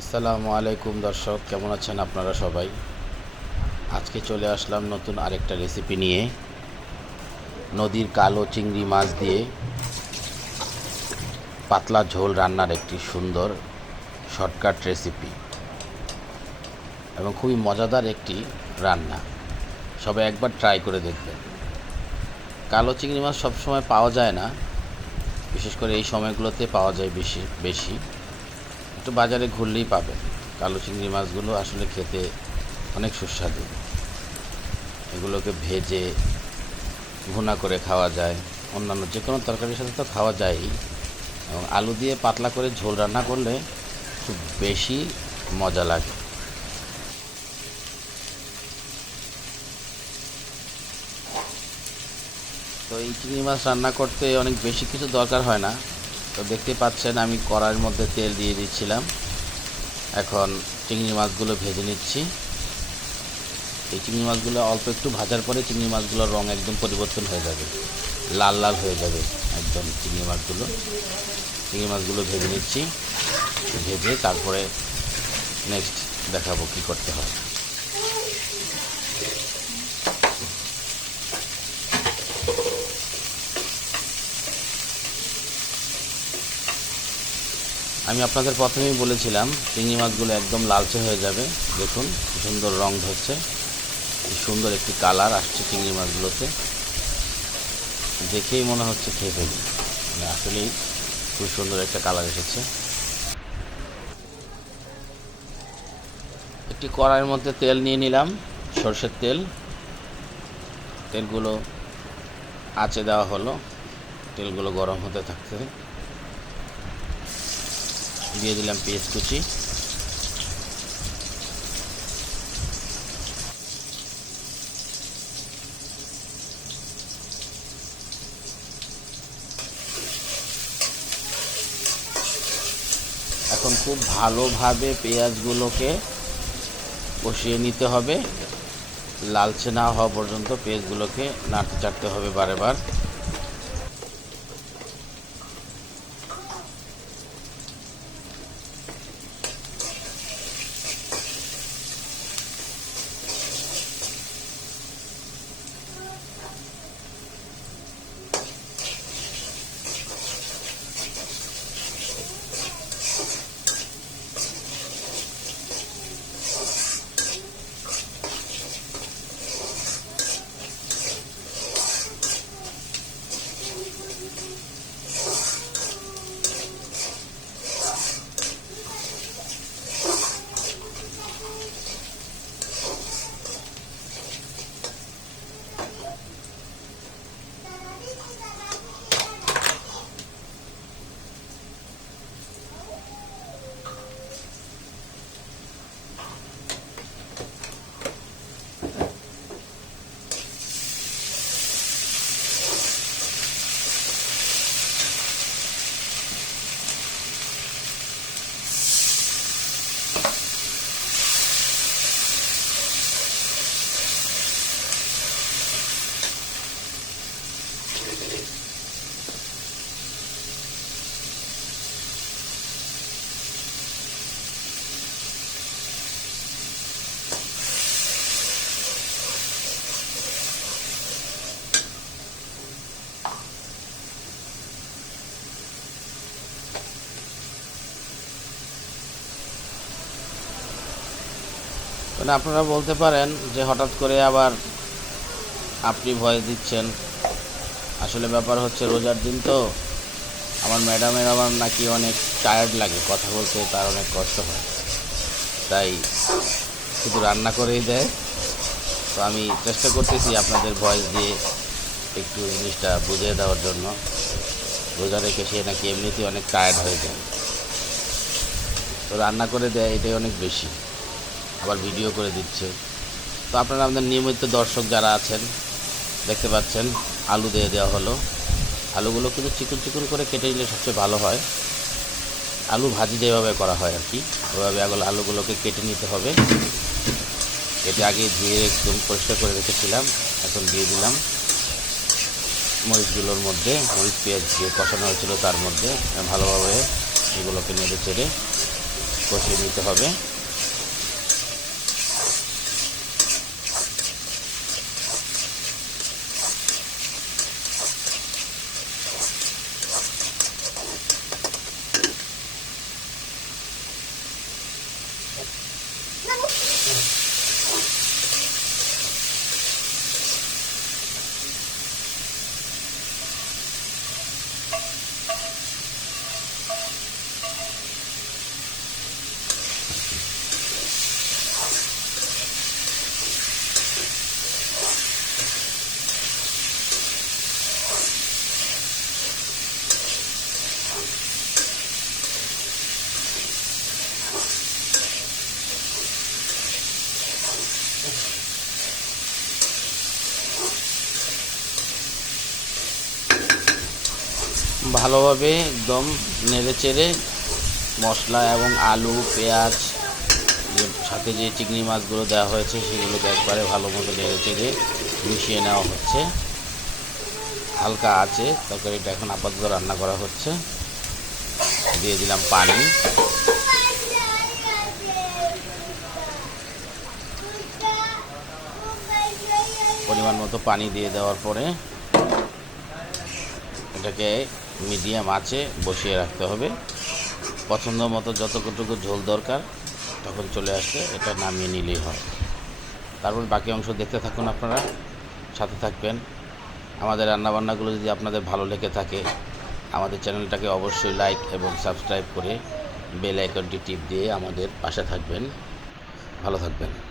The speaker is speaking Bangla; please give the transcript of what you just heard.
আসসালামু আলাইকুম দর্শক, কেমন আছেন আপনারা সবাই? আজকে চলে আসলাম নতুন আরেকটা রেসিপি নিয়ে। নদীর কালো চিংড়ি মাছ দিয়ে পাতলা ঝোল রান্নার একটি সুন্দর শর্টকাট রেসিপি এবং খুবই মজাদার একটি রান্না। সবাই একবার ট্রাই করে দেখবেন। কালো চিংড়ি মাছ সবসময় পাওয়া যায় না, বিশেষ করে এই সময়গুলোতে পাওয়া যায় বেশি বেশি। একটু বাজারে ঘুরলেই পাবেন। কালো চিংড়ি মাছগুলো আসলে খেতে অনেক সুস্বাদু। এগুলোকে ভেজে ভুনা করে খাওয়া যায়, অন্যান্য যে কোনো তরকারির সাথে তো খাওয়া যায়ই, এবং আলু দিয়ে পাতলা করে ঝোল রান্না করলে খুব বেশি মজা লাগে। তো এই চিংড়ি মাছ রান্না করতে অনেক বেশি কিছু দরকার হয় না। তো দেখতে পাচ্ছেন আমি কড়াইয়ের মধ্যে তেল দিয়ে দিচ্ছিলাম। এখন চিংড়ি মাছগুলো ভেজে নিচ্ছি। এই চিংড়ি মাছগুলো অল্প একটু ভাজার পরে চিংড়ি মাছগুলোর রং একদম পরিবর্তন হয়ে যাবে, লাল লাল হয়ে যাবে একদম। চিংড়ি মাছগুলো ভেজে নিচ্ছি। ভেজে তারপরে নেক্সট দেখাবো কি করতে হয়। আমি আপনাদের প্রথমেই বলেছিলাম চিংড়ি মাছগুলো একদম লালচে হয়ে যাবে। দেখুন কি সুন্দর রং ধরছে, কি সুন্দর একটি কালার আসছে চিংড়ি মাছগুলোতে। দেখেই মনে হচ্ছে খেয়ে ফেলি, মানে আসলেই খুব সুন্দর একটা কালার এসেছে। একটি কড়াইয়ের মধ্যে তেল নিয়ে নিলাম, সরষের তেল। তেলগুলো আঁচে দেওয়া হলো, তেলগুলো গরম হতে থাকতে দিয়ে দিলাম পেঁয়াজ কুচি। এখন খুব ভালোভাবে পেঁয়াজগুলোকে কষিয়ে নিতে হবে, লালচে না হওয়া পর্যন্ত পেঁয়াজগুলোকে নাড়তে চাড়তে হবে বারেবার। মানে আপনারা বলতে পারেন যে হঠাৎ করে আবার আপনি ভয় দিচ্ছেন। আসলে ব্যাপার হচ্ছে রোজার দিন তো আমার ম্যাডামের আবার নাকি অনেক টায়ার্ড লাগে, কথা বলতে তার অনেক কষ্ট হয়, তাই শুধু রান্না করেই দেয়। তো আমি চেষ্টা করতেছি আপনাদের ভয়েস দিয়ে একটু জিনিসটা বুঝিয়ে দেওয়ার জন্য। রোজা রেখে সে নাকি এমনিতেই অনেক টায়ার্ড হয়ে যায়, তো রান্না করে দেয় এটাই অনেক বেশি, আবার ভিডিও করে দিচ্ছে। তো আপনারা আমাদের নিয়মিত দর্শক যারা আছেন দেখতে পাচ্ছেন আলু দিয়ে দেওয়া হলো। আলুগুলো কিন্তু চিকন চিকন করে কেটে নিলে সবচেয়ে ভালো হয়। আলু ভাজি যেভাবে করা হয় আর কি, ওইভাবে আলুগুলোকে কেটে নিতে হবে। কেটে আগে ধুয়ে একদম পরিষ্কার করে রেখেছিলাম, এখন দিয়ে দিলাম মরিচগুলোর মধ্যে। মরিচ পেঁয়াজ দিয়ে কষানো হয়েছিল তার মধ্যে ভালোভাবে এগুলোকে নেড়ে চেড়ে কষিয়ে নিতে হবে। ভালোভাবে একদম নেড়ে চেড়ে মশলা এবং আলু, পেঁয়াজ, সাথে যে চিংড়ি মাছগুলো দেওয়া হয়েছে সেগুলোকে একবারে ভালো মতো নেড়ে চেড়ে মিশিয়ে নেওয়া হচ্ছে। হালকা আছে তরকারিটা এখন আপাতত রান্না করা হচ্ছে। দিয়ে দিলাম পানি। পরিমাণ মতো পানি দিয়ে দেওয়ার পরে এটাকে মিডিয়াম আঁচে বসিয়ে রাখতে হবে। পছন্দ মতো যতটুকু ঝোল দরকার তখন চলে আসলে এটা নামিয়ে নিলেই হয়। তারপর বাকি অংশ দেখতে থাকুন, আপনারা সাথে থাকবেন। আমাদের রান্নাবান্নাগুলো যদি আপনাদের ভালো লেগে থাকে আমাদের চ্যানেলটাকে অবশ্যই লাইক এবং সাবস্ক্রাইব করে বেল আইকনটি টিপ দিয়ে আমাদের পাশে থাকবেন। ভালো থাকবেন।